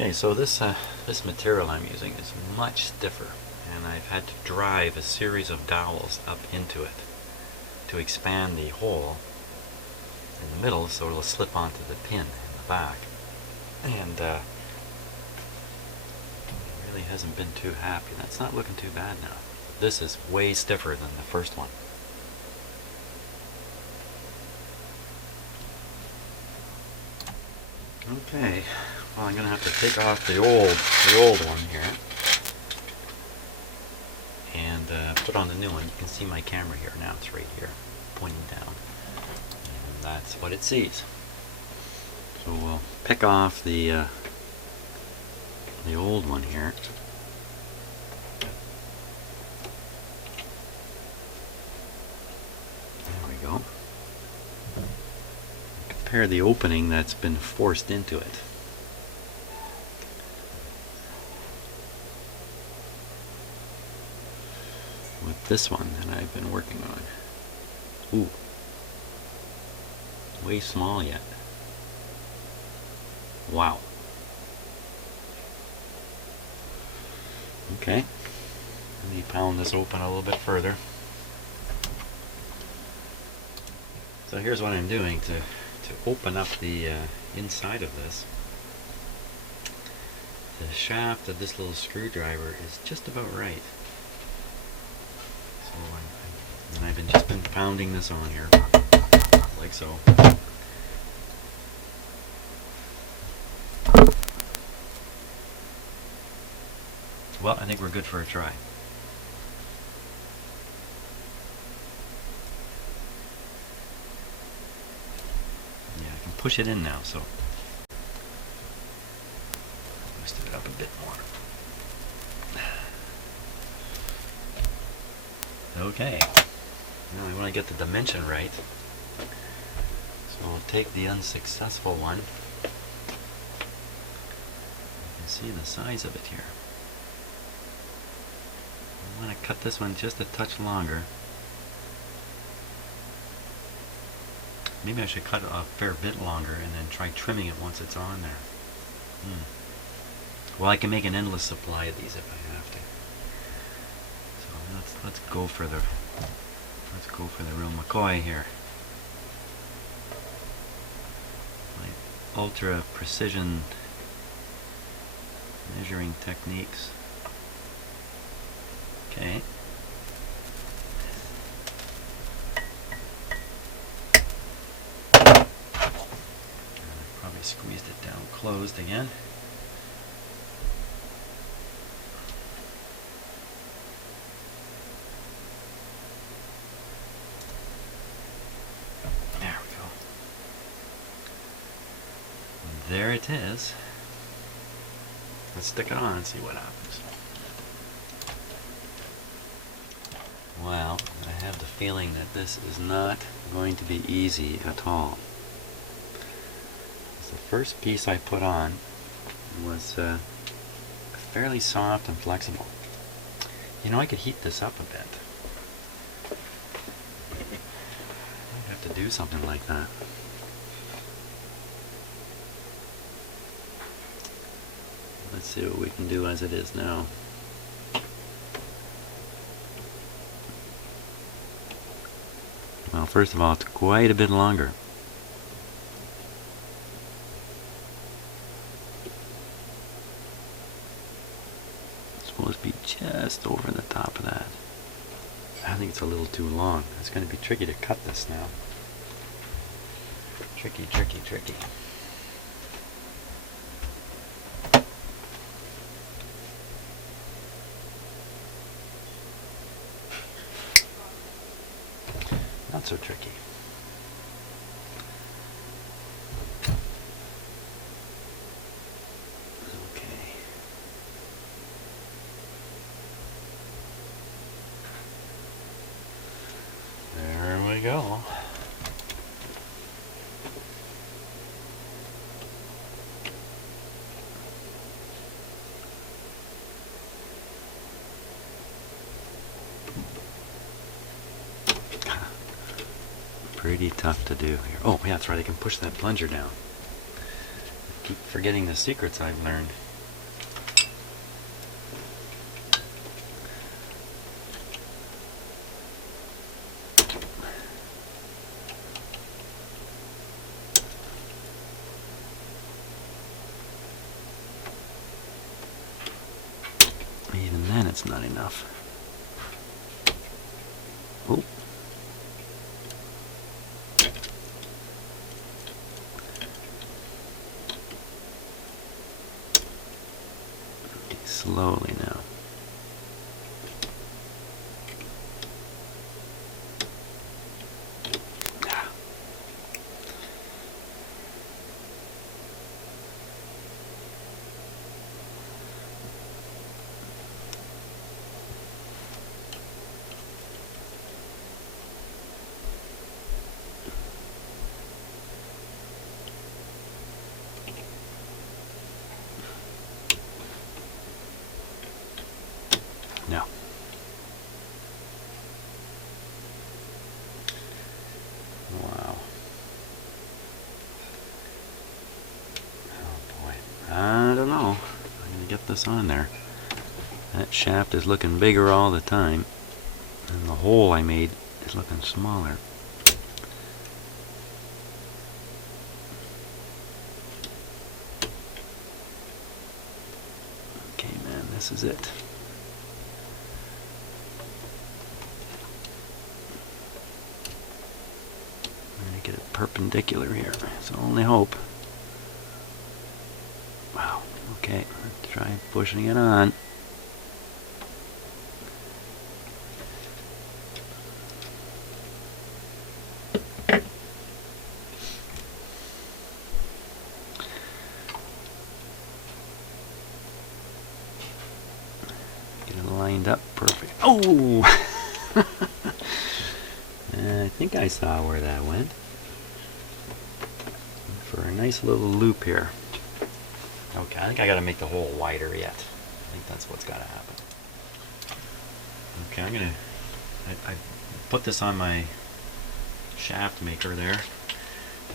Okay, so this material I'm using is much stiffer, and I've had to drive a series of dowels up into it to expand the hole in the middle so it'll slip onto the pin in the back. And it really hasn't been too happy. That's not looking too bad now. This is way stiffer than the first one. Okay, well, I'm going to have to take off the old one here and put on the new one. You can see my camera here now. It's right here, pointing down, and that's what it sees. So we'll pick off the old one here. There we go. Compare the opening that's been forced into it. With this one that I've been working on. Ooh. Way small yet. Wow. Okay. Let me pound this open a little bit further. So here's what I'm doing to open up the inside of this. The shaft of this little screwdriver is just about right. So I've just been pounding this on here, like so. Well, I think we're good for a try. Yeah, I can push it in now, so boost it up a bit more. Okay, now I want to get the dimension right, so I'll take the unsuccessful one. You can see the size of it here. I want to cut this one just a touch longer. Maybe I should cut it a fair bit longer and then try trimming it once it's on there. Well, I can make an endless supply of these if I have to. So let's go for the real McCoy here. My ultra precision measuring techniques. Okay. Probably squeezed it down closed again. There we go. And there it is. Let's stick it on and see what happens. Well, I have the feeling that this is not going to be easy at all. The first piece I put on was fairly soft and flexible. You know, I could heat this up a bit. I'd have to do something like that. Let's see what we can do as it is now. Well, first of all, it's quite a bit longer. It's supposed to be just over the top of that. I think it's a little too long. It's going to be tricky to cut this now. Tricky, tricky, tricky. Not so tricky. Okay. There we go. Pretty tough to do here. Oh, yeah, that's right. I can push that plunger down. I keep forgetting the secrets I've learned. that's not enough. Oh. Okay, slowly now. No. Wow. Oh boy. I don't know. I'm going to get this on there. That shaft is looking bigger all the time, and the hole I made is looking smaller. Okay, man, this is it. Get it perpendicular here. It's the only hope. Wow. Okay. Let's try pushing it on. Get it lined up perfect. Oh! I think I saw where that went. For a nice little loop here. Okay, I think I gotta make the hole wider yet. I think that's what's gotta happen. Okay, I put this on my shaft maker there,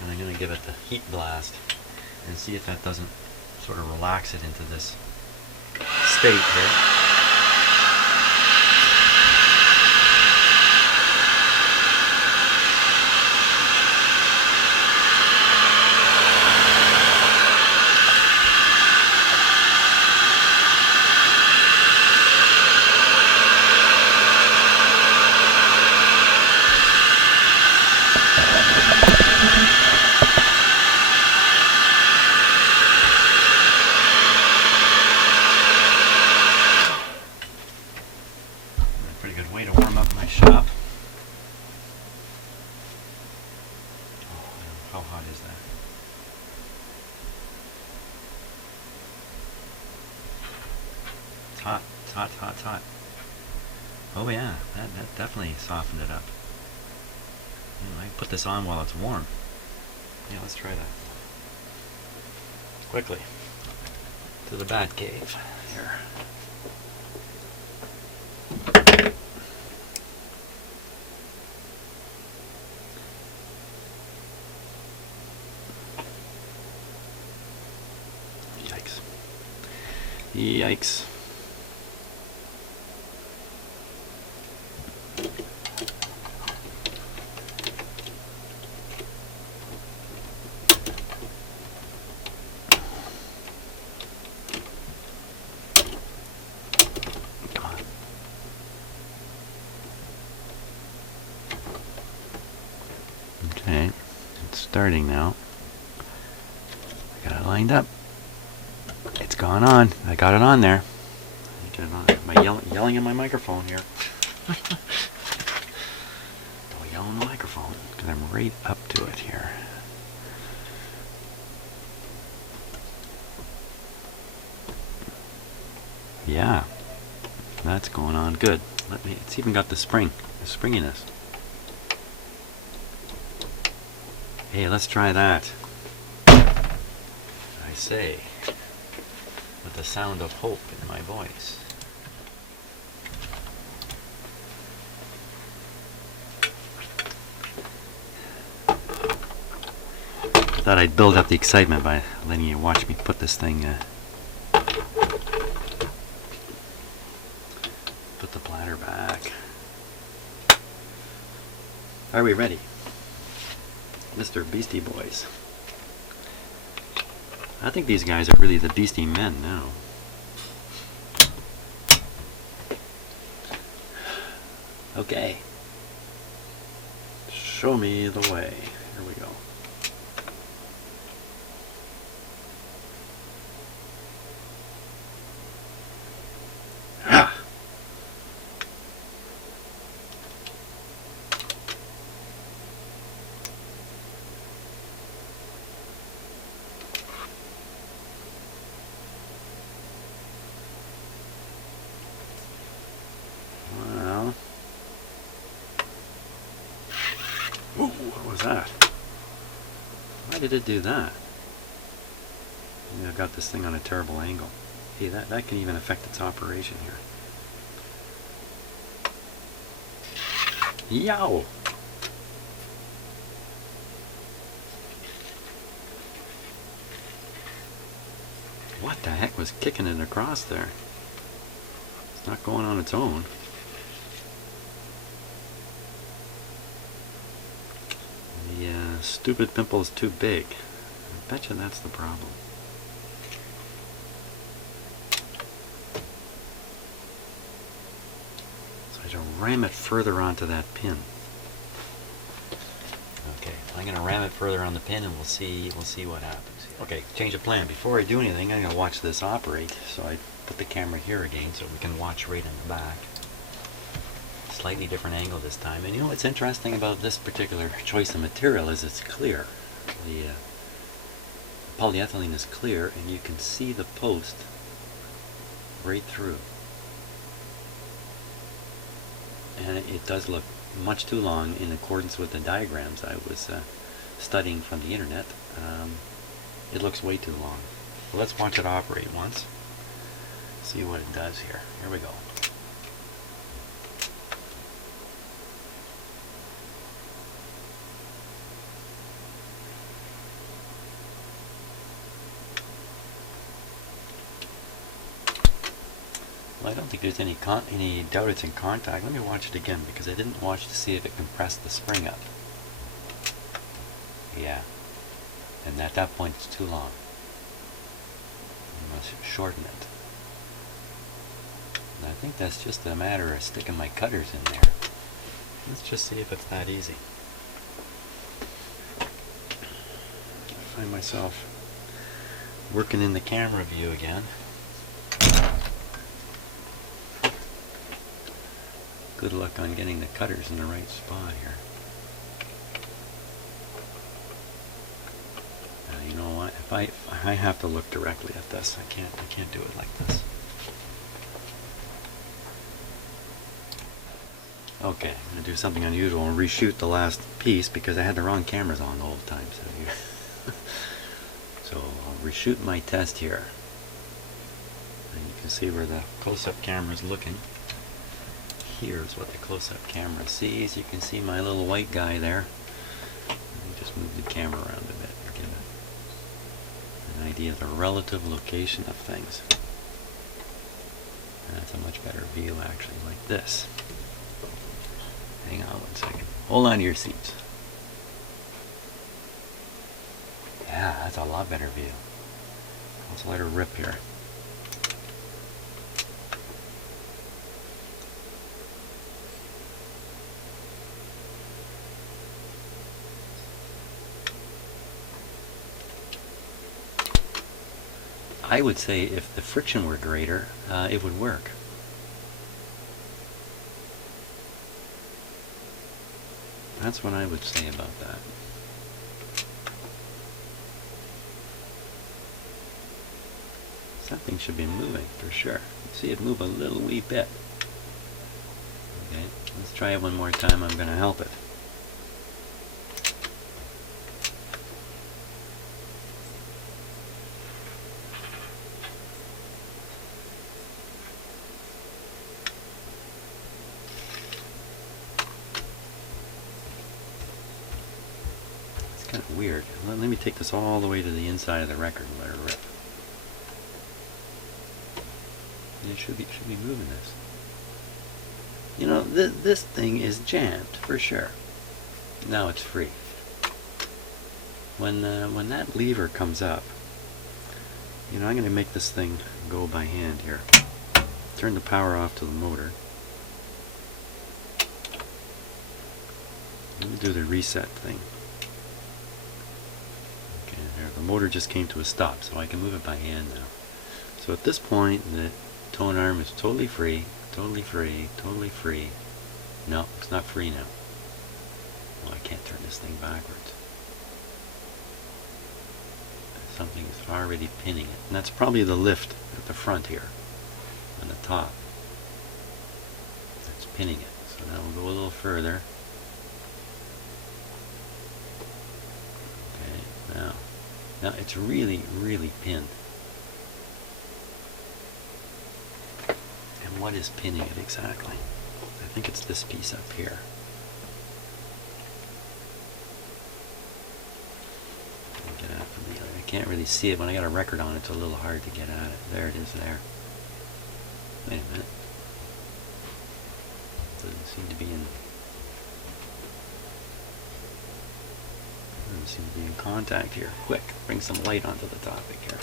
and I'm gonna give it the heat blast and see if that doesn't sort of relax it into this state here. Pretty good way to warm up my shop. Oh, how hot is that? It's hot. It's hot, hot, hot. Oh yeah, that definitely softened it up. I can put this on while it's warm. Yeah, let's try that. Quickly. To the bat cave. Here. Yikes. Yikes. Okay, it's starting now. I got it lined up. It's gone on. I got it on there. Get it on. Am I yelling in my microphone here? Don't yell in the microphone because I'm right up to it here. Yeah, that's going on good. It's even got the springiness. Hey, let's try that. I say, with the sound of hope in my voice. I thought I'd build up the excitement by letting you watch me put this thing, put the platter back. Are we ready? Mr. Beastie Boys. I think these guys are really the Beastie Men now. Okay. Show me the way. Here we go. Ha! Well. Ooh, what was that? Why did it do that? Maybe I've got this thing on a terrible angle. Hey, that can even affect its operation here. Yow! What the heck was kicking it across there? It's not going on its own. The stupid pimple is too big. I bet you that's the problem. So I have to ram it further onto that pin. Okay, I'm going to ram it further on the pin and we'll see what happens. Okay, change of plan. Before I do anything, I'm going to watch this operate. So I put the camera here again so we can watch right in the back. Slightly different angle this time. And you know what's interesting about this particular choice of material is it's clear. The polyethylene is clear and you can see the post right through. And it does look much too long in accordance with the diagrams I was studying from the internet. It looks way too long. So let's watch it operate once. See what it does here. Here we go. Well, I don't think there's any doubt it's in contact. Let me watch it again because I didn't watch to see if it compressed the spring up. Yeah. And at that point it's too long. I must shorten it. And I think that's just a matter of sticking my cutters in there. Let's just see if it's that easy. I find myself working in the camera view again. Good luck on getting the cutters in the right spot here. Now, you know what? If I have to look directly at this, I can't do it like this. Okay, I'm going to do something unusual and reshoot the last piece because I had the wrong cameras on all the time. So I'll reshoot my test here. And you can see where the close-up camera is looking. Here's what the close-up camera sees. You can see my little white guy there. Let me just move the camera around a bit and get an idea of the relative location of things. And that's a much better view actually, like this. Hang on one second. Hold on to your seats. Yeah, that's a lot better view. Let's let her rip here. I would say if the friction were greater, it would work. That's what I would say about that. Something should be moving for sure. See it move a little wee bit. Okay, let's try it one more time. I'm going to help it. Kind of weird. Let me take this all the way to the inside of the record and let her rip. And it should be moving this. You know, this thing is jammed for sure. Now it's free. When that lever comes up, you know, I'm going to make this thing go by hand here. Turn the power off to the motor. Let me do the reset thing. Okay, there, the motor just came to a stop, so I can move it by hand now. So at this point, the tone arm is totally free, totally free, totally free. No, it's not free now. Well, I can't turn this thing backwards. Something is already pinning it. And that's probably the lift at the front here, on the top. That's pinning it. So now we'll go a little further. Okay, now it's really, really pinned. And what is pinning it exactly? I think it's this piece up here. Get at it from the other. I can't really see it when I got a record on. It's a little hard to get at it. There it is there. Wait a minute. Doesn't seem to be in. Doesn't seem to be in contact here. Quick, bring some light onto the topic here.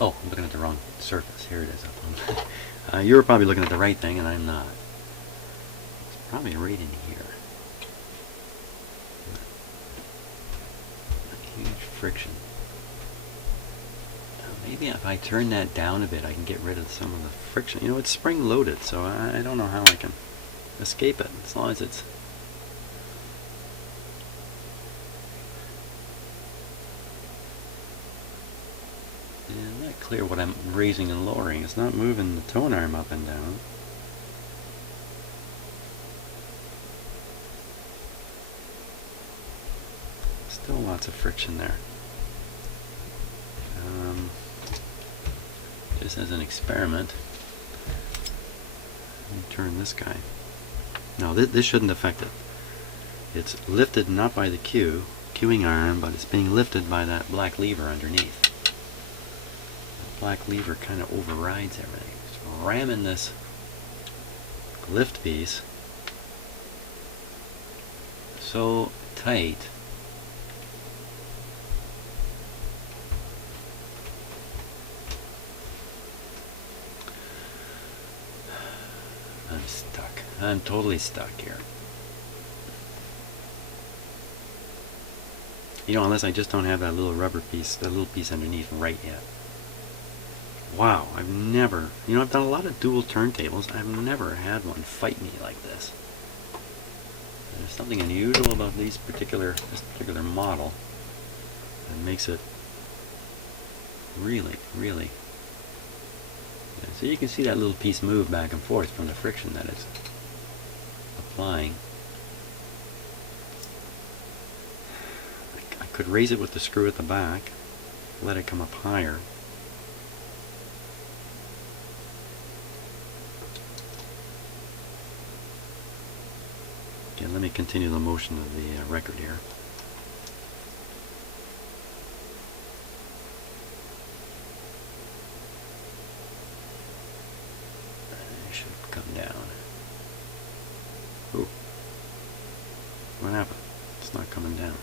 Oh, I'm looking at the wrong surface. Here it is up on. You're probably looking at the right thing, and I'm not. It's probably right in here. Huge friction. Maybe if I turn that down a bit, I can get rid of some of the friction. You know, it's spring loaded, so I don't know how I can escape it, as long as it's. Yeah, not clear what I'm raising and lowering. It's not moving the tone arm up and down. Still lots of friction there. Just as an experiment, let me turn this guy. No, this shouldn't affect it. It's lifted not by the cueing arm, but it's being lifted by that black lever underneath. The black lever kind of overrides everything. So ramming this lift piece so tight. I'm stuck. I'm totally stuck here. You know, unless I just don't have that little rubber piece, that little piece underneath right yet. Wow, I've never, you know, I've done a lot of dual turntables. I've never had one fight me like this. There's something unusual about this particular model that makes it really, really. So you can see that little piece move back and forth from the friction that it's applying. I could raise it with the screw at the back, let it come up higher. Okay, let me continue the motion of the record here. Come down. Ooh. What happened? It's not coming down.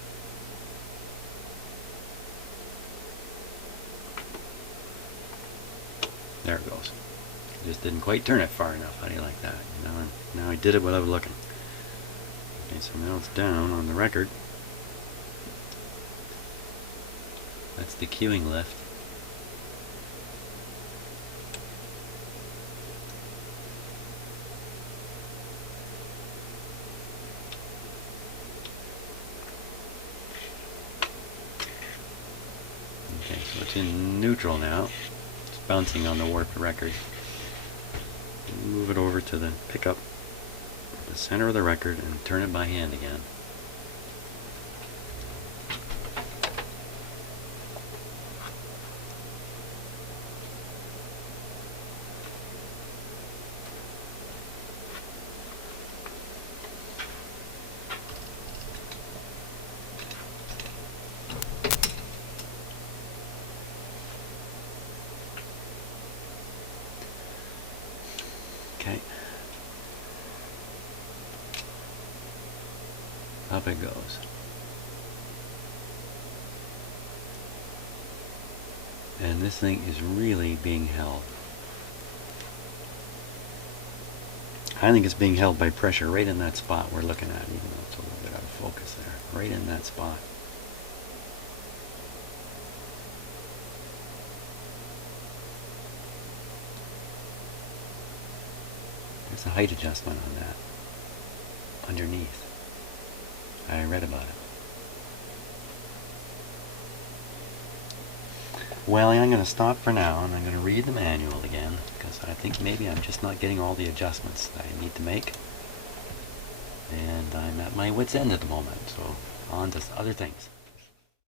There it goes. I just didn't quite turn it far enough. How do you like that? Now I did it without looking. Okay, so now it's down on the record. That's the cueing lift. So it's in neutral now. It's bouncing on the warped record. Move it over to the pickup at the center of the record and turn it by hand again. Okay. Up it goes. And this thing is really being held. I think it's being held by pressure right in that spot we're looking at, even though it's a little bit out of focus there. Right in that spot. There's a height adjustment on that. Underneath. I read about it. Well, I'm going to stop for now, and I'm going to read the manual again, because I think maybe I'm just not getting all the adjustments that I need to make. And I'm at my wit's end at the moment, so on to other things.